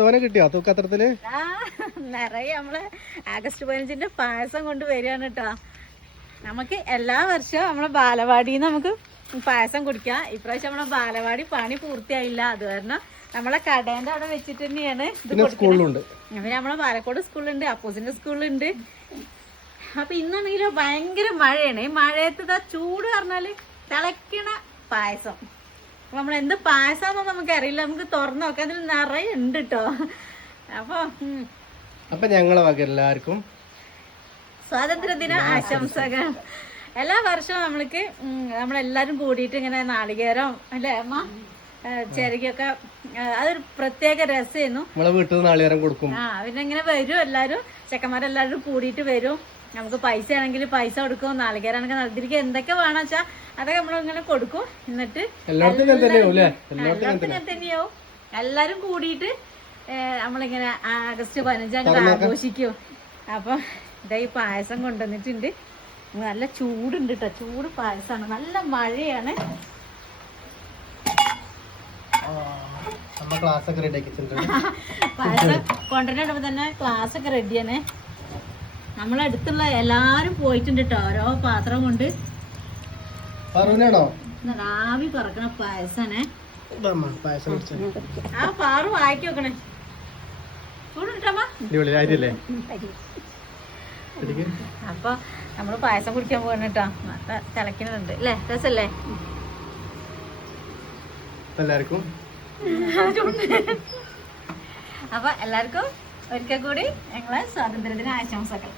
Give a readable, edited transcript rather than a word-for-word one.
തോനെ കിട്ടിയോ തൂക്കത്രത്തില്? നിറയെ നമ്മള് ആഗസ്റ്റ് 15ന്റെ പായസം കൊണ്ട് വരികയാണ് കേട്ടോ. നമുക്ക് എല്ലാ വർഷവും നമ്മളെ ബാലവാടിന്ന് നമുക്ക് പായസം കുടിക്കാം. ഇപ്രാവശ്യം നമ്മളെ ബാലവാടി പണി പൂർത്തിയായില്ല. അത് കാരണം നമ്മളെ കടേന്റെ അവിടെ വെച്ചിട്ട് തന്നെയാണ് ഇത് കൊടുക്കുന്നത്. പിന്നെ നമ്മളെ പാലക്കോട് സ്കൂളുണ്ട്, അപ്പൂസിന്റെ സ്കൂളുണ്ട്. അപ്പൊ ഇന്നാണെങ്കിലോ ഭയങ്കര മഴയാണ്. ഈ മഴയത്ത് ചൂട് പറഞ്ഞാല് തിളക്കണ പായസം. നമ്മൾ എന്ത് പായസമാണെന്ന് നമുക്ക് അറിയില്ല. നമുക്ക് തുറന്നു നോക്കാം, അതിൽ നിറയെ ഉണ്ട് കേട്ടോ. അപ്പൊ ഞങ്ങളെ വക എല്ലാവർക്കും സ്വാതന്ത്ര്യദിന ആശംസകൾ. എല്ലാ വർഷവും നമ്മൾക്ക് നമ്മളെല്ലാരും കൂടിയിട്ട് ഇങ്ങനെ നാളികേരം അല്ലേ അമ്മ, ചെറുകിയൊക്കെ, അതൊരു പ്രത്യേക രസമായിരുന്നു. നമ്മളെ വീട്ടിൽ നാളികേരം കൊടുക്കും. പിന്നെ ഇങ്ങനെ വരും എല്ലാരും, ചെക്കന്മാരെല്ലാരും കൂടിയിട്ട് വരും. നമുക്ക് പൈസ ആണെങ്കിൽ പൈസ കൊടുക്കും, നാളികേരാണെങ്കിൽ നൽതിരിക്കുക, എന്തൊക്കെ വേണം വെച്ചാ അതൊക്കെ നമ്മളിങ്ങനെ കൊടുക്കും. എന്നിട്ട് എല്ലാവർക്കും തന്നെയാവും. എല്ലാരും കൂടിയിട്ട് നമ്മളിങ്ങനെ ആഗസ്റ്റ് 15 ആഘോഷിക്കും. അപ്പൊ ഇതാ ഈ പായസം കൊണ്ടുവന്നിട്ടുണ്ട്. നല്ല ചൂടുണ്ട് കേട്ടോ, ചൂട് പായസമാണ്, നല്ല മഴയാണ്. പായസം കൊണ്ടുവരുമ്പോ തന്നെ ക്ലാസ് ഒക്കെ റെഡിയാണ്. നമ്മളടുത്തുള്ള എല്ലാരും പോയിട്ടുണ്ട് കേട്ടോ, ഓരോ പാത്രം കൊണ്ട്. ആവി പറക്കണ പായസാണേ. ആ പാറു ആക്കി വെക്കണേ. ചൂടുണ്ടമ്മ. അപ്പൊ നമ്മള് പായസം കുടിക്കാൻ പോകണം കേട്ടോ. തിളക്കുന്നുണ്ട് അല്ലേ, രസല്ലേ? എല്ലാവർക്കും അപ്പൊ എല്ലാവർക്കും ഒരിക്കൽ കൂടി ഞങ്ങളെ സ്വാതന്ത്ര്യദിന ആശംസകൾ.